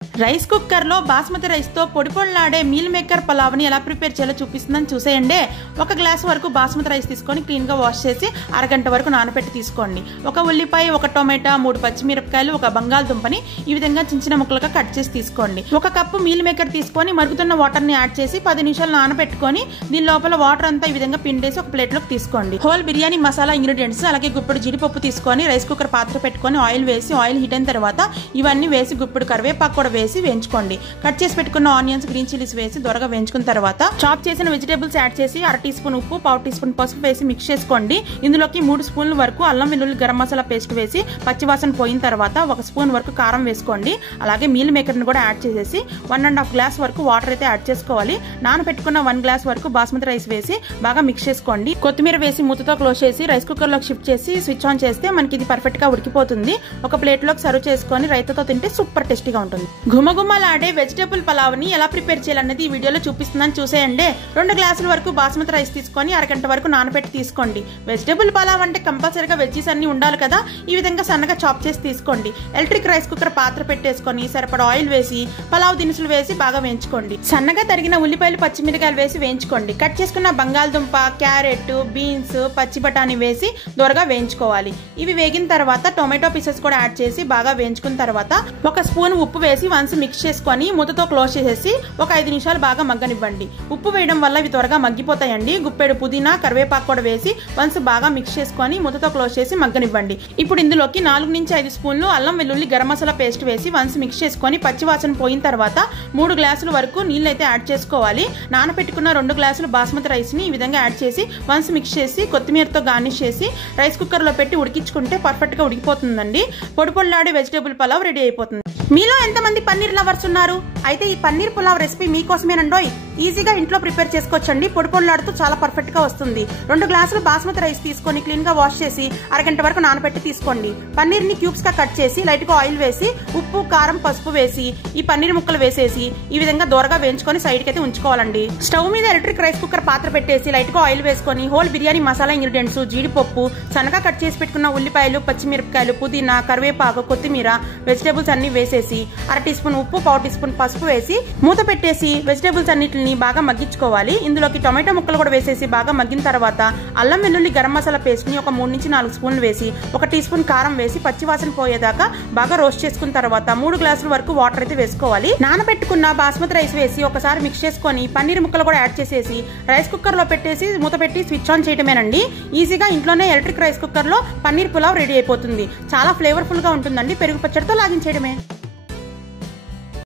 Rice cooker లో basmati rice తో పొడి పొడిలాడే మీల్ మేకర్ పలావ్ ని ఎలా ప్రిపేర్ చేయాలో చూపిస్తుందని చూసేయండి. ఒక గ్లాస్ వరకు బాస్మతి రైస్ తీసుకొని క్లీన్ గా వాష్ చేసి అరగంట వరకు నానబెట్టి తీసుకోండి. ఒక ఉల్లిపాయ, ఒక టొమాటో, 3 పచ్చిమిరపకాయలు, ఒక బంగాళదుంపని ఈ విధంగా చిన్న చిన్న ముక్కలుగా కట్ చేసి తీసుకోండి. ఒక కప్పు మీల్ మేకర్ తీసుకొని మరుగుతున్న వాటర్ ని యాడ్ చేసి 10 నిమిషాలు నానబెట్టుకొని దీని లోపల వాటర్ అంతా ఈ విధంగా పిండేసి ఒక ప్లేట్ లోకి తీసుకోండి. హోల్ బిర్యానీ మసాలా ఇంగ్రీడియంట్స్ అలాగే గుప్పెడు జీడిపప్పు తీసుకొని రైస్ కుక్కర్ పాత్ర పెట్టుకొని ఆయిల్ వేసి ఆయిల్ హీట్ అయిన తర్వాత ఇవన్నీ వేసి గుప్పెడు కరివేపాకు కూడా వేసి వేయించుకోండి. కట్ చేసి పెట్టుకున్న ఆనియన్స్, గ్రీన్ చిల్లీస్ వేసి దొరగా వేయించుకున్న తర్వాత చాప్ చేసిన వెజిటేబుల్స్ యాడ్ చేసి 1/2 టీ స్పూన్ ఉప్పు, 1/2 టీ స్పూన్ పసుపు వేసి మిక్స్ చేసుకోండి. ఇందులోకి 3 స్పూన్ల వరకు అల్లం వెల్లుల్లి గరం మసాలా పేస్ట్ వేసి పచ్చివాసన పోయిన తర్వాత 1 స్పూన్ వరకు కారం వేసుకోండి. అలాగే మీల్ మేకర్ ని కూడా యాడ్ చేసేసి 1.5 గ్లాస్ వరకు వాటర్ అయితే యాడ్ చేసుకోవాలి. నానబెట్టుకున్న 1 గ్లాస్ వరకు బాస్మతి రైస్ వేసి బాగా మిక్స్ చేసుకోండి. కొత్తిమీర వేసి మూతతో క్లోజ్ చేసి రైస్ కుక్కర్ లోకి షిఫ్ట్ చేసి స్విచ్ ఆన్ చేస్తే మనకి ఇది పర్ఫెక్ట్ గా ఉడికిపోతుంది. ఒక ప్లేట్ లోకి సర్వ్ చేసుకొని రైతాతో తింటే సూపర్ టేస్టీగా ఉంటుంది. గుమగుమలాడే వెజిటేబుల్ పలావ్ ని ఎలా ప్రిపేర్ చేయాలనేది ఈ వీడియోలో చూపిస్తుందని చూసేయండి. 2 గ్లాసుల వరకు బాస్మతి రైస్ తీసుకొని అరగంట వరకు నానబెట్టి తీసుకోండి. వెజిటేబుల్ పలావ్ అంటే కంపల్సరీగా వెజ్జీస్ అన్ని ఉండాలి కదా, ఈ విధంగా సన్నగా చాప్ చేసి తీసుకోండి. ఎలక్ట్రిక్ రైస్ కుక్కర్ పాత్ర పెట్టేసుకొని సరిపడా ఆయిల్ వేసి పలావ్ దినుసులు వేసి బాగా వేయించుకోండి. సన్నగా తరిగిన ఉల్లిపాయలు, పచ్చిమిరకాయలు వేసి వేయించుకోండి. కట్ చేసుకున్న బంగాళదుంప, క్యారెట్, బీన్స్, పచ్చి బఠానీ వేసి దొరగా వేయించుకోవాలి. ఇవి వేగిన తర్వాత టొమాటో పీసెస్ కూడా యాడ్ చేసి బాగా వేయించుకున్న తర్వాత 1 స్పూన్ ఉప్పు వేసి వన్స్ మిక్స్ చేసుకొని మూతతో క్లోజ్ చేసేసి ఒక 5 నిమిషాలు బాగా మగ్గనివ్వండి. ఉప్పు వేయడం వల్ల ఇవి త్వరగా మగ్గిపోతాయండి. గుప్పెడు పుదీనా, కరివేపాకు కూడా వేసి వన్స్ బాగా మిక్స్ చేసుకొని మూతతో క్లోజ్ చేసి మగ్గనివ్వండి. ఇప్పుడు ఇందులోకి 4 నుంచి 5 స్పూన్లు అల్లం వెల్లుల్లి గరం మసాలా పేస్ట్ వేసి వన్స్ మిక్స్ చేసుకొని పచ్చివాసన పోయిన తర్వాత 3 గ్లాసుల వరకు నీళ్ళు అయితే యాడ్ చేసుకోవాలి. నానబెట్టుకున్న 2 గ్లాసులు బాస్మతి రైస్ ని ఈ విధంగా యాడ్ చేసి వన్స్ మిక్స్ చేసి కొత్తిమీరతో గార్నిష్ చేసి రైస్ కుక్కర్ లో పెట్టి ఉడికించుకుంటే పర్ఫెక్ట్ గా ఉడికిపోతుందండి. పొడి పొడిలాడే వెజిటేబుల్ పలావ్ రెడీ అయిపోతుంది. మీలో ఎంతమంది పన్నీర్ లవర్స్ ఉన్నారు? అయితే ఈ పన్నీర్ పులావ్ రెసిపీ మీకోసమేనండోయ్. ఈజీగా ఇంట్లో ప్రిపేర్ చేసుకోవచ్చండి. పొడి పొడిలాడుతూ చాలా పర్ఫెక్ట్ గా వస్తుంది. 2 గ్లాసులు బాస్మతి రైస్ తీసుకొని క్లీన్ గా వాష్ చేసి అరగంట వరకు నానబెట్టి తీసుకోండి. పన్నీర్ ని క్యూబ్స్ గా కట్ చేసి లైట్ గా ఆయిల్ వేసి ఉప్పు, కారం, పసుపు వేసి ఈ పన్నీర్ ముక్కలు వేసేసి ఈ విధంగా దోరగా వేయించుకొని సైడ్ కి అయితే ఉంచుకోవాలండి. స్టవ్ మీద ఎలక్ట్రిక్ రైస్ కుక్కర్ పాత్ర పెట్టేసి లైట్ గా ఆయిల్ వేసుకొని హోల్ బిర్యానీ మసాలా ఇంగ్రీడియంట్స్, జీడిపప్పు, సన్నగా కట్ చేసి పెట్టుకున్న ఉల్లిపాయలు, పచ్చిమిరపకాయలు, పుదీనా, కరివేపాకు, కొత్తిమీర, వెజిటేబుల్స్ అన్ని వేసేసి 1/2 టీ స్పూన్ ఉప్పు, 1/4 టీ స్పూన్ పసుపు వేసి మూత పెట్టేసి వెజిటేబుల్స్ అన్నిటిని బాగా మగ్గించుకోవాలి. ఇందులోకి టొమాటో ముక్కలు కూడా వేసేసి బాగా మగ్గిన తర్వాత అల్లం వెల్లుల్లి గరం మసాలా పేస్ట్ ని ఒక 3 నుంచి 4 స్పూన్లు వేసి 1 టీ స్పూన్ కారం వేసి పచ్చివాసన పోయేదాకా బాగా రోస్ట్ చేసుకున్న తర్వాత 3 గ్లాసుల వరకు వాటర్ అయితే వేసుకోవాలి. నానబెట్టుకున్న బాస్మతి రైస్ వేసి ఒకసారి మిక్స్ చేసుకొని పన్నీర్ ముక్కలు కూడా యాడ్ చేసేసి రైస్ కుక్కర్ లో పెట్టేసి మూత పెట్టి స్విచ్ ఆన్ చేయడమేనండి. ఈజీగా ఇంట్లోనే ఎలక్ట్రిక్ రైస్ కుక్కర్ లో పన్నీర్ పులావ్ రెడీ అయిపోతుంది. చాలా ఫ్లేవర్ఫుల్ గా ఉంటుందండి. పెరుగు పచ్చడితో లాగించేయడమే.